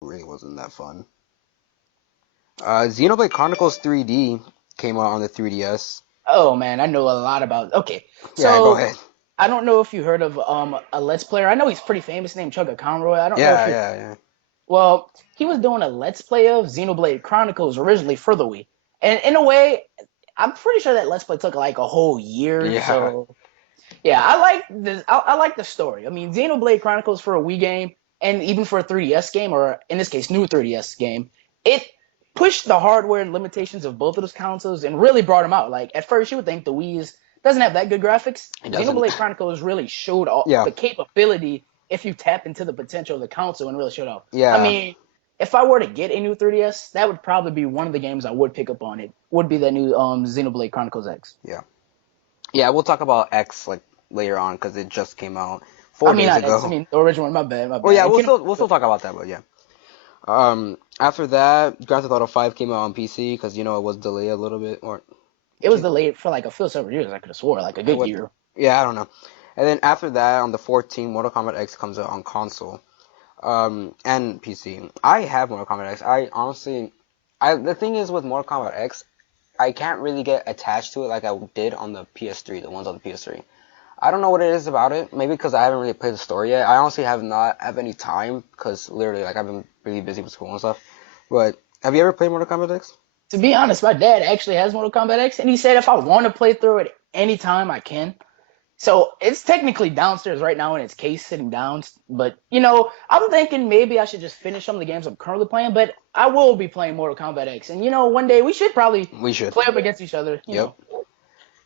really wasn't that fun. Xenoblade Chronicles 3D came out on the 3DS. Oh man, I know a lot about. Okay, Yeah, go so ahead. I don't know if you heard of a Let's Player. I know he's pretty famous named Chugga Conroy. I don't know if Yeah, you. yeah, yeah. Well, he was doing a Let's Play of Xenoblade Chronicles originally for the Wii, and in a way, I'm pretty sure that Let's Play took like a whole year. Yeah, So yeah, I like this. I like the story. I mean, Xenoblade Chronicles for a Wii game, and even for a 3DS game, or in this case, new 3DS game, it pushed the hardware limitations of both of those consoles and really brought them out. Like at first, you would think the Wii's doesn't have that good graphics. it doesn't. Xenoblade Chronicles really showed all Yeah, the capability if you tap into the potential of the console and really showed off. I yeah, mean, if I were to get a new 3DS, that would probably be one of the games I would pick up on it. Would be the new Xenoblade Chronicles X. yeah, yeah. We'll talk about X like later on because it just came out I four mean, days not X. I ago. mean, the original one. My bad. My Oh yeah, bad. we'll still talk about that, but yeah. After that, Grand Theft Auto 5 came out on PC because it was delayed a little bit, or It was delayed for like a few several years. I could have swore like a it good was, year. yeah, I don't know. And then after that, on the 14th, Mortal Kombat X comes out on console, and PC. I have Mortal Kombat X. I honestly, the thing is with Mortal Kombat X, I can't really get attached to it like I did on the PS3, the ones on the PS3. I don't know what it is about it. Maybe because I haven't really played the story yet. I honestly have not have any time because literally like I've been really busy with school and stuff. But have you ever played Mortal Kombat X? To be honest, my dad actually has Mortal Kombat X, and he said if I want to play through it anytime I can. So it's technically downstairs right now in its case, sitting down. But I'm thinking maybe I should just finish some of the games I'm currently playing. But I will be playing Mortal Kombat X, and one day we should probably We should. play up against each other. Yep.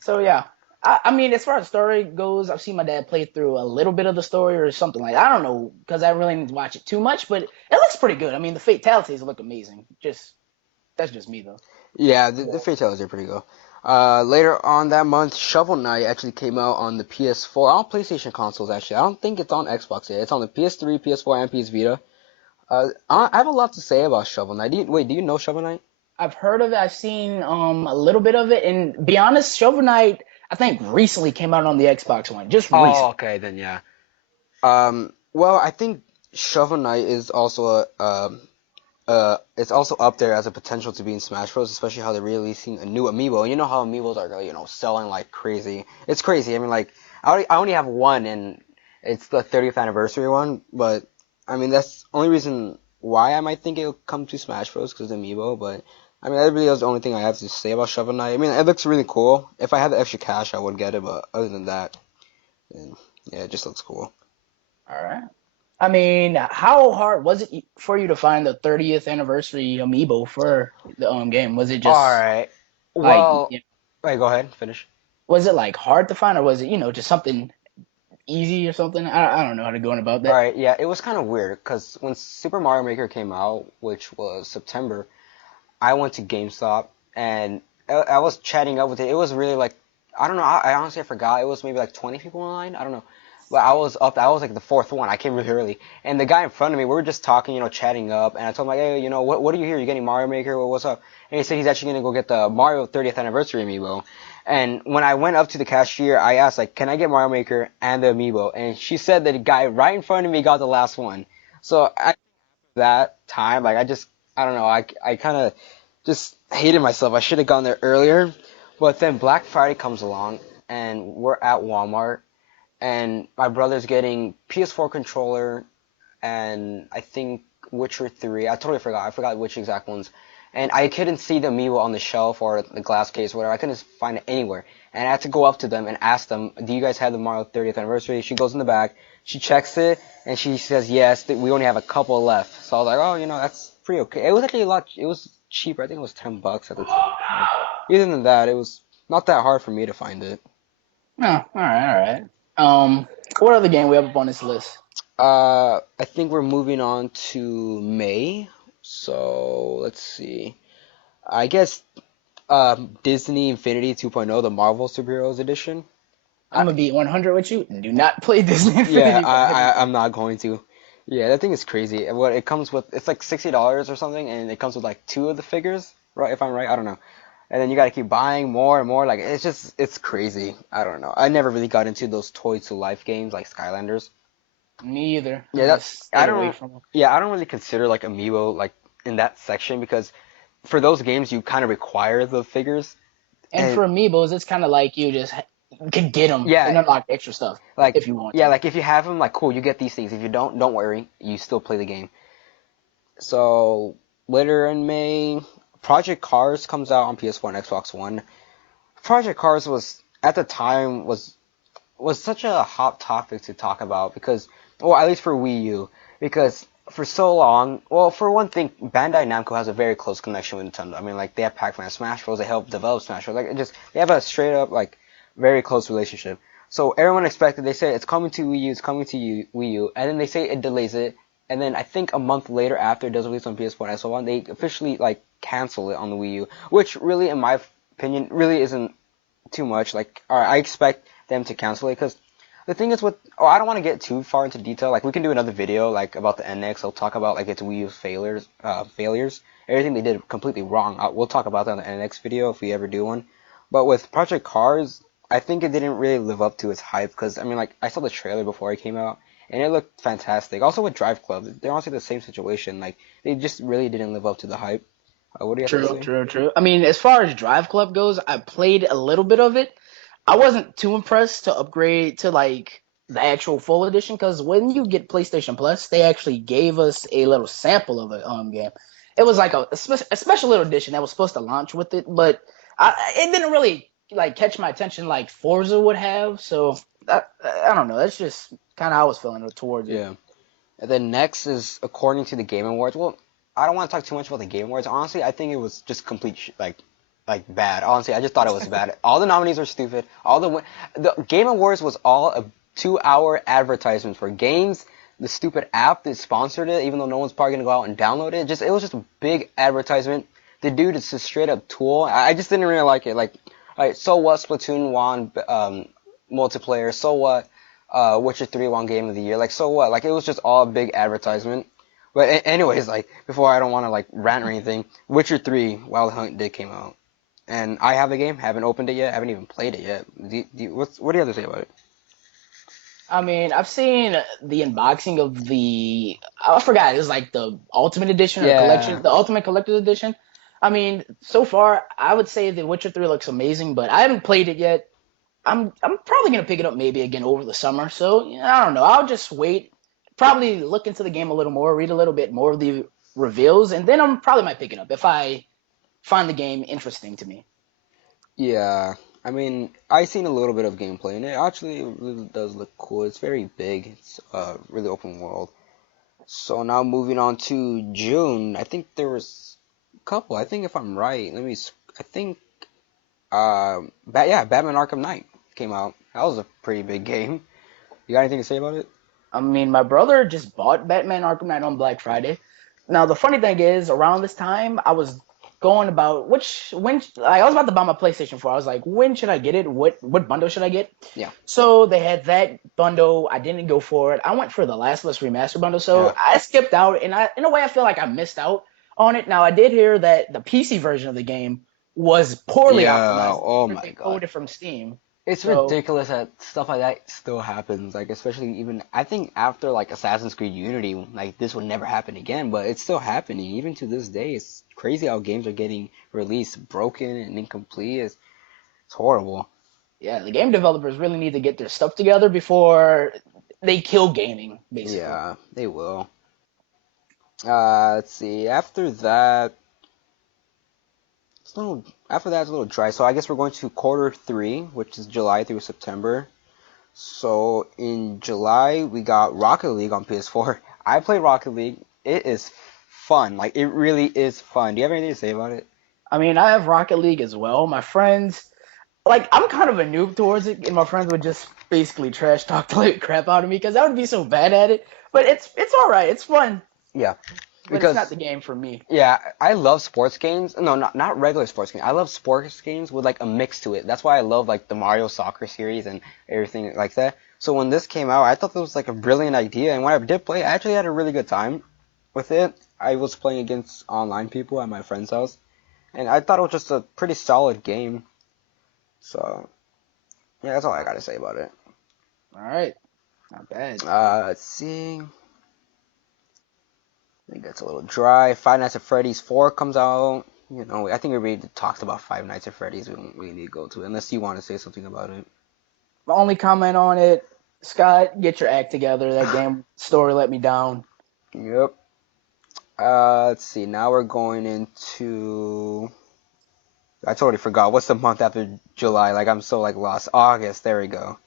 So yeah, I mean, as far as story goes, I've seen my dad play through a little bit of the story or something like that. I don't know because I really didn't watch it too much, but it looks pretty good. I mean, the fatalities look amazing. Just that's just me though. Yeah, the fatalities are pretty good. Later on that month, Shovel Knight actually came out on the PS4, on PlayStation consoles actually. I don't think it's on Xbox yet. It's on the PS3, PS4, and PS Vita. I have a lot to say about Shovel Knight. Do you know Shovel Knight? I've heard of it. I've seen a little bit of it, and be honest, Shovel Knight I think recently came out on the Xbox One, just Oh, recently. okay, then yeah. Well, I think Shovel Knight is also it's also up there as a potential to be in Smash Bros. Especially how they're releasing a new amiibo. And you know how amiibos are, selling like crazy. It's crazy. I mean, like I only have one, and it's the 30th anniversary one. But I mean, that's the only reason why I might think it'll come to Smash Bros. Because of amiibo. But I mean, that really is the only thing I have to say about Shovel Knight. I mean, it looks really cool. If I had the extra cash, I would get it. But other than that, then, yeah, it just looks cool. All right. I mean, how hard was it for you to find the 30th anniversary amiibo for the game? Was it All just right. like, Well, wait, go ahead, finish. was it like hard to find, or was it just something easy or something? I don't know how to go on about All that. right, yeah, it was kind of weird because when Super Mario Maker came out, which was September, I went to GameStop and I was chatting up with it. It was really like, I don't know, I honestly forgot. It was maybe like 20 people in line. I don't know. But I was like the fourth one. I came really early. And the guy in front of me, we were just talking, chatting up. And I told him, like, hey, what are you here? You getting Mario Maker? What's up? And he said he's actually going to go get the Mario 30th anniversary amiibo. And when I went up to the cashier, I asked, like, can I get Mario Maker and the amiibo? And she said that the guy right in front of me got the last one. So at that time, like, I don't know, I kind of just hated myself. I should have gone there earlier. But then Black Friday comes along, and we're at Walmart, and my brother's getting PS4 controller, and I think Witcher 3. I totally forgot. I forgot which exact ones. And I couldn't see the amiibo on the shelf or the glass case or whatever. I couldn't find it anywhere. And I had to go up to them and ask them, do you guys have the Mario 30th anniversary? She goes in the back, she checks it, and she says, yes, we only have a couple left. So I was like, oh, that's pretty okay. It was actually it was cheaper. I think it was $10 at the time. Other than that, it was not that hard for me to find it. Oh, all right, all right. What other game we have up on this list? I think we're moving on to May. So let's see. I guess Disney Infinity 2.0, the Marvel Superheroes Edition. I'm I, gonna be 100 with you. Do not play Disney yeah, Infinity 100. I'm not going to. Yeah, that thing is crazy. What it comes with, it's like $60 or something, and it comes with like two of the figures, right? If I'm right, I don't know. And then you gotta keep buying more and more. Like it's crazy. I don't know. I never really got into those toy to life games like Skylanders. Me either. I Yeah, just I stayed away don't. from them. Yeah, I don't really consider like amiibo like in that section because for those games you kind of require the figures, And and for amiibos, it's kind of like you can get them yeah, and unlock extra stuff like if you want yeah, to. like if you have them, like cool, you get these things. If you don't worry, you still play the game. So later in May, Project Cars comes out on PS4 and Xbox One. Project Cars was at the time was such a hot topic to talk about because, well, at least for Wii U, because for so long, well, for one thing, Bandai Namco has a very close connection with Nintendo. I mean, like they have Pac-Man, Smash Bros. They help develop Smash Bros. Like it just they have a straight up like very close relationship. So everyone expected. They say it's coming to Wii U, it's coming to Wii U, and then they say it delays it, and then I think a month later after it does release on PS4 and so on, they officially like cancel it on the Wii U, which really, in my opinion, really isn't too much. Like, all right, I expect them to cancel it because the thing is with I don't want to get too far into detail. Like, we can do another video like about the NX. I'll talk about like its Wii U failures, everything they did completely wrong. We'll talk about that in the NX video if we ever do one. But with Project Cars, I think it didn't really live up to its hype because I mean, like I saw the trailer before it came out and it looked fantastic. Also with Drive Club, they're honestly the same situation. Like, they just really didn't live up to the hype. What do you have to True, say? true, true. I mean, as far as Drive Club goes, I played a little bit of it. I wasn't too impressed to upgrade to like the actual full edition because when you get PlayStation Plus, they actually gave us a little sample of the game. It was like a special little edition that was supposed to launch with it, but it didn't really like catch my attention like Forza would have. So I don't know. That's just kind of how I was feeling towards it. Yeah. And then next is according to the Game Awards. Well, I don't want to talk too much about the Game Awards. Honestly, I think it was just complete like bad. Honestly, I just thought it was bad. All the nominees were stupid. The Game Awards was all a 2 hour advertisement for games. The stupid app that sponsored it, even though no one's probably gonna go out and download it. It was just a big advertisement. The dude is a straight up tool. I just didn't really like it. Like, all right, so what? Splatoon won multiplayer. So what? Witcher 3 won Game of the Year. Like, so what? Like, it was just all a big advertisement. But anyways, like, before I don't want to like rant or anything, Witcher 3 Wild Hunt did came out, and I have the game. Haven't opened it yet. Haven't even played it yet. What do you have to say about it? I mean, I've seen the unboxing of I forgot, it was like the Ultimate Edition or Yeah, Collection, the Ultimate Collector's Edition. I mean, so far, I would say The Witcher 3 looks amazing, but I haven't played it yet. I'm probably gonna pick it up maybe again over the summer. So I don't know. I'll just wait. Probably look into the game a little more, read a little bit more of the reveals, and then I'm probably might pick it up if I find the game interesting to me. yeah. I mean, I seen a little bit of gameplay, and it actually really does look cool. It's very big. It's really open world. So now moving on to June, I think there was a couple. I think if I'm right, I think yeah, Batman Arkham Knight came out. That was a pretty big game. You got anything to say about it? I mean, my brother just bought Batman Arkham Knight on Black Friday. Now, the funny thing is, around this time, I was going about when like, I was about to buy my PlayStation 4. I was like, when should I get it? What bundle should I get? Yeah, So they had that bundle. I didn't go for it. I went for the Last of Us Remastered bundle. So yeah, I skipped out, and in a way, I feel like I missed out on it. Now, I did hear that the PC version of the game was poorly yeah. optimized, Oh my strictly God, coded from Steam. it's So ridiculous that stuff like that still happens. Like, especially even I think after like Assassin's Creed Unity, like this would never happen again. But it's still happening even to this day. It's crazy how games are getting released broken and incomplete. It's horrible. yeah, the game developers really need to get their stuff together before they kill gaming, basically. Yeah, they will. Let's see. After that, it's a little dry. So I guess we're going to quarter three, which is July through September. So in July, we got Rocket League on PS4. I played Rocket League. It is fun. Like, it really is fun. Do you have anything to say about it? I mean, I have Rocket League as well. My friends, like, I'm kind of a noob towards it, and my friends would just basically trash talk the crap out of me because I would be so bad at it. But it's all right. It's fun, Yeah, but it's not the because game for me. yeah, I love sports games. No, not regular sports games. I love sports games with like a mix to it. That's why I love like the Mario Soccer series and everything like that. So when this came out, I thought this was like a brilliant idea, and when I did play, I actually had a really good time with it. I was playing against online people at my friend's house, and I thought it was just a pretty solid game. So yeah, that's all I gotta say about it. All right. Not bad. Let's see. I think that's a little dry. Five Nights at Freddy's 4 comes out. You know, I think we already talked about Five Nights at Freddy's. We don't really need to go to it unless you want to say something about it. My only comment on it, Scott, get your act together. That game story let me down. Yep. Let's see. Now we're going into. I totally forgot. What's the month after July? Like I'm so like lost. August. There we go.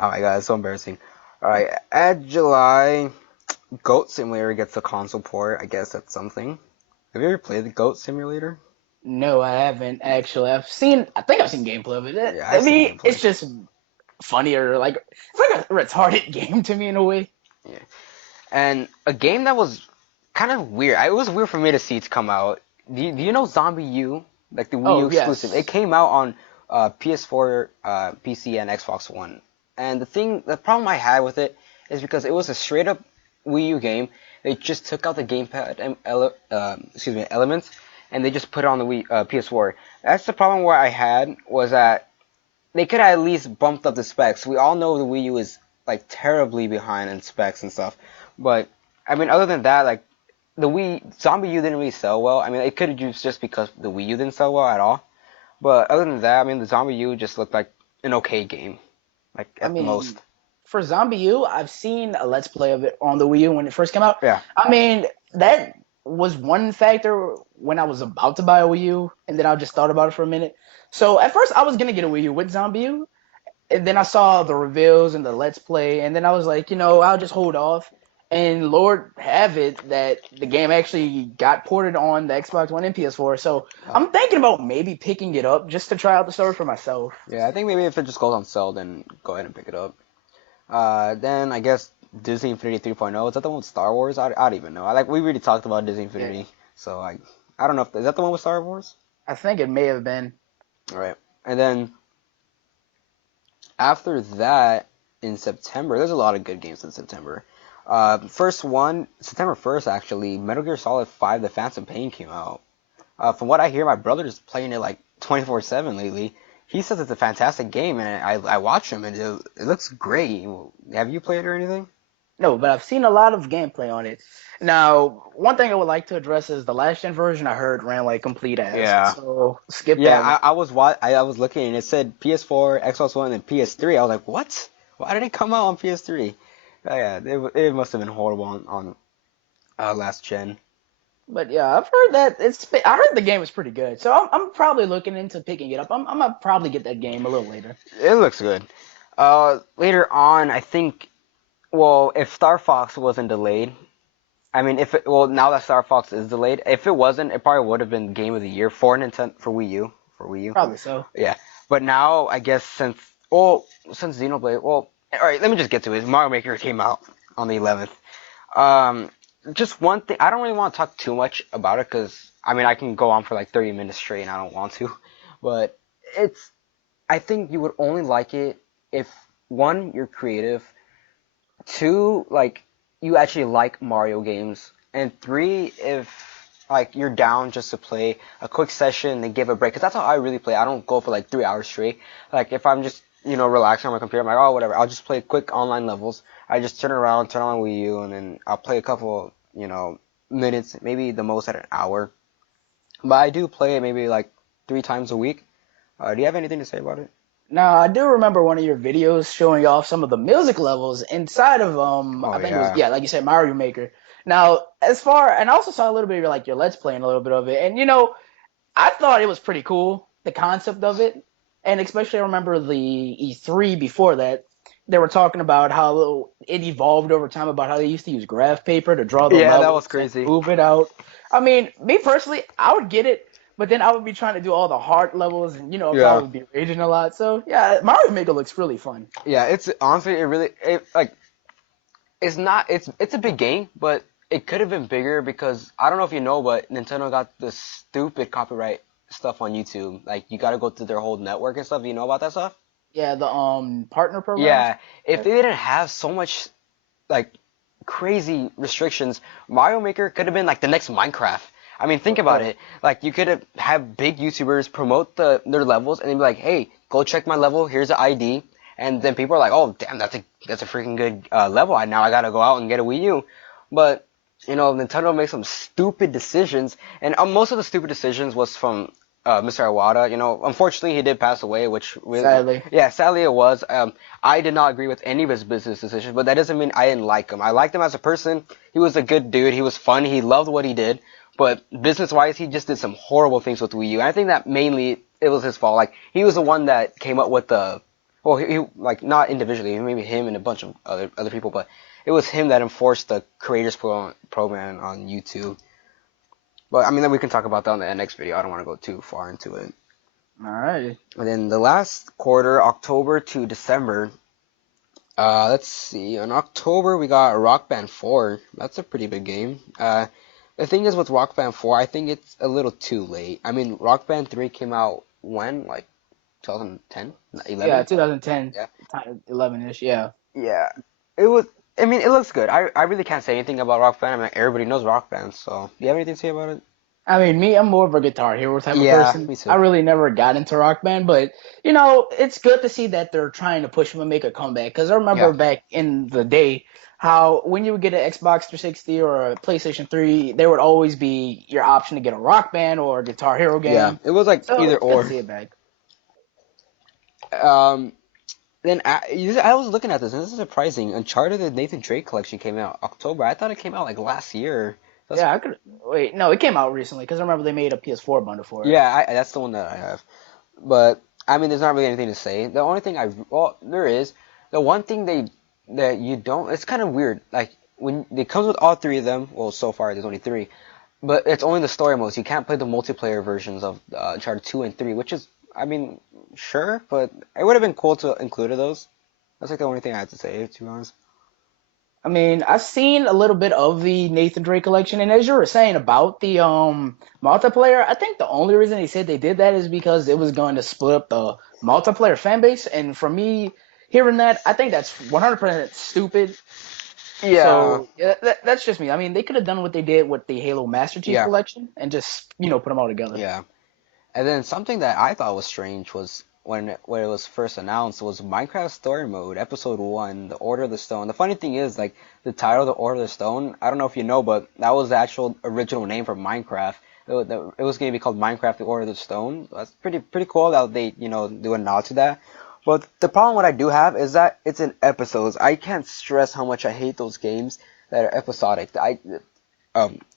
Oh my god, it's so embarrassing. All right, at July, Goat Simulator gets a console port. I guess that's something. Have you ever played the Goat Simulator? No, I haven't actually. I think I've seen gameplay of it. Yeah, I I've seen mean, gameplay. it's just funnier. Like it's like a retarded game to me in a way. Yeah, and a game that was kind of weird. It was weird for me to see it come out. Do you know Zombie U? Like the Wii U Oh exclusive. It yes. came out on PS4, PC, and Xbox One. And the problem I had with it is because it was a straight up Wii U game. They just took out the gamepad and elements, and they just put it on the PS4. That's the problem where I had was that they could have at least bumped up the specs. We all know the Wii U is like terribly behind in specs and stuff, but I mean, other than that, like the Wii Zombie U didn't really sell well. I mean, it could have just because the Wii U didn't sell well at all. But other than that, I mean, the Zombie U just looked like an okay game, like I at the most. mean, for Zombie U, I've seen a Let's Play of it on the Wii U when it first came out. Yeah. I mean, that was one factor when I was about to buy a Wii U, and then I just thought about it for a minute. So at first, I was gonna get a Wii U with Zombie U, and then I saw the reveals and the Let's Play, and then I was like, I'll just hold off. And Lord have it that the game actually got ported on the Xbox One and PS4. So Oh. I'm thinking about maybe picking it up just to try out the story for myself. Yeah, I think maybe if it just goes on sale, then go ahead and pick it up. Then I guess Disney Infinity 3.0. Is that the one with Star Wars? I don't even know. We already talked about Disney Yeah, Infinity, so I don't know if is that the one with Star Wars. I think it may have been. All right, and then after that in September, there's a lot of good games in September. First one, September 1st actually, Metal Gear Solid 5: The Phantom Pain came out. From what I hear, my brother's playing it like 24/7 lately. He says it's a fantastic game, and I watch him, and it looks great. Have you played it or anything? No, but I've seen a lot of gameplay on it. Now, one thing I would like to address is the last gen version I heard ran like complete ass. Yeah. So skip Yeah, that one. I was looking and it said PS4, Xbox One, and PS3. I was like, what? Why did it come out on PS3? Yeah, it must have been horrible on last gen. But yeah, I've heard that I heard the game is pretty good. So I'm probably looking into picking it up. I'm gonna probably get that game a little later. It looks good. Later on, I think, well, if Star Fox wasn't delayed, I mean, now that Star Fox is delayed, if it wasn't, it probably would have been Game of the Year for Nintendo, for Wii U. Probably so. Yeah, but now I guess since Xenoblade, all right, let me just get to it. Mario Maker came out on the 11th. Um, just one thing, I don't really want to talk too much about it because I mean I can go on for like 30 minutes straight and I don't want to, but I think you would only like it if one, you're creative, two, like you actually like Mario games, and three, if like you're down just to play a quick session and give a break, because that's how I really play. I don't go for like 3 hours straight. Like if I'm just relaxing on my computer, I'm like, oh whatever, I'll just play quick online levels. I just turn around, turn on Wii U, and then I'll play a couple minutes, maybe the most at an hour. But I do play it maybe like 3 times a week. Do you have anything to say about it? Now I do remember one of your videos showing off some of the music levels inside of Oh I think it was yeah. like you said Mario Maker. Now and I also saw a little bit of your Let's Play and a little bit of it, and I thought it was pretty cool, the concept of it. And especially I remember the E3 before that, they were talking about how it evolved over time, about how they used to use graph paper to draw the Yeah, that levels was and crazy. move it out. I mean, me personally, I would get it, but then I would be trying to do all the hard levels and, I Yeah. probably would be raging a lot. So, yeah, Mario Maker looks really fun. Yeah, it's honestly like it's not it's a big game, but it could have been bigger because I don't know if you know, but Nintendo got this stupid copyright stuff on YouTube. Like you got to go through their whole network and stuff. You know about that stuff? Yeah, the partner programs. Yeah, if they didn't have so much like crazy restrictions, Mario Maker could have been like the next Minecraft. I mean, think For about real. it. Like you could have big YouTubers promote their levels and then be like, "Hey, go check my level. Here's the ID." and then people are like, oh damn, that's a freaking good level. Now I gotta go out and get a Wii U, but Nintendo makes some stupid decisions, and most of the stupid decisions was from Mr. Iwata. Unfortunately, he did pass away, which really, Sadly. yeah, sadly it was. I did not agree with any of his business decisions, but that doesn't mean I didn't like him. I liked him as a person. He was a good dude. He was fun. He loved what he did. But business-wise, he just did some horrible things with Wii U. And I think that mainly it was his fault. Like, he was the one that came up with the, well, he like not individually, maybe him and a bunch of other people, but it was him that enforced the creators program on YouTube. But I mean, then we can talk about that in the next video. I don't want to go too far into it. All right. And then the last quarter, October to December. Let's see. In October, we got Rock Band 4. That's a pretty big game. The thing is with Rock Band 4, I think it's a little too late. I mean, Rock Band 3 came out when? Like 2010? 11? Yeah, 2010, Yeah. 11-ish. Yeah. Yeah. It was. I mean, it looks good. I really can't say anything about Rock Band. I mean, everybody knows Rock Band, so do you have anything to say about it? I mean, I'm more of a Guitar Hero type of Yeah, person. me too. I really never got into Rock Band, but it's good to see that they're trying to push them and make a comeback. Because I remember Yeah. back in the day how when you would get an Xbox 360 or a PlayStation 3, there would always be your option to get a Rock Band or a Guitar Hero Yeah, game. it was like So either it's good to or. see it back. Um, then I was looking at this, and this is surprising. Uncharted: The Nathan Drake collection came out October. I thought it came out like last year. That's Yeah, I could wait. No, it came out recently because I remember they made a PS4 bundle for it. yeah, that's the one that I have. But I mean, there's not really anything to say. The only thing well, there is the one thing that you don't. It's kind of weird. Like when it comes with all three of them. Well, so far there's only three, but it's only the story modes. You can't play the multiplayer versions of Uncharted 2 and 3, which is, I mean, sure, but it would have been cool to include those. That's like the only thing I had to say, to be honest. I mean, I've seen a little bit of the Nathan Drake collection, and as you were saying about the multiplayer, I think the only reason they said they did that is because it was going to split up the multiplayer fan base. And for me, hearing that, I think that's 100% stupid. Yeah, So yeah, that's just me. I mean, they could have done what they did with the Halo Master Chief yeah, collection and just put them all together. yeah. And then something that I thought was strange was when it was first announced was Minecraft Story Mode, Episode 1, The Order of the Stone. The funny thing is, like, the title, The Order of the Stone, I don't know if you know, but that was the actual original name for Minecraft. It was going to be called Minecraft The Order of the Stone. That's pretty cool that they, do a nod to that. But the problem what I do have is that it's in episodes. I can't stress how much I hate those games that are episodic.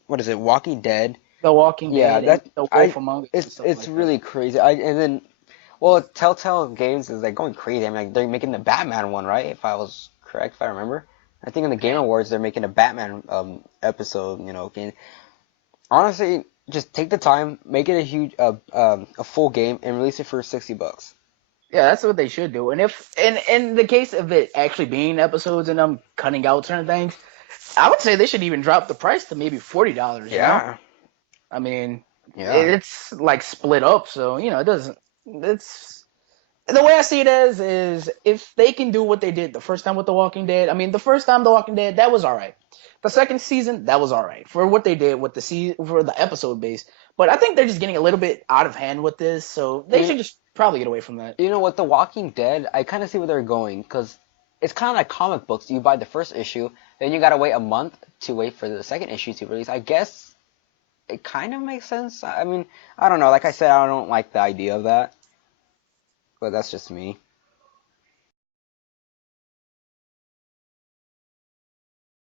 What is it, Walking Dead? The Walking Yeah, Dead and that The I Wolf Among Us and stuff it's like that. really crazy. And then well, Telltale Games is like going crazy. I mean, like they're making the Batman one, right? If I was correct, if I remember. I think in the Game Awards they're making a Batman episode. Game. Honestly, just take the time, make it a full game, and release it for $60. Yeah, that's what they should do. And if in the case of it actually being episodes and them cutting out certain things, I would say they should even drop the price to maybe $40. Yeah, I mean, yeah, it's like split up, so it doesn't. It's the way I see it as is if they can do what they did the first time with The Walking Dead. I mean, the first time The Walking Dead that was all right. The second season that was all right for what they did with for the episode base. But I think they're just getting a little bit out of hand with this, so they you, should just probably get away from that. you know what? The Walking Dead, I kind of see where they're going because it's kind of like comic books. You buy the first issue, then you gotta wait a month to wait for the second issue to release. I guess it kind of makes sense. I mean, I don't know. Like I said, I don't like the idea of that, but that's just me.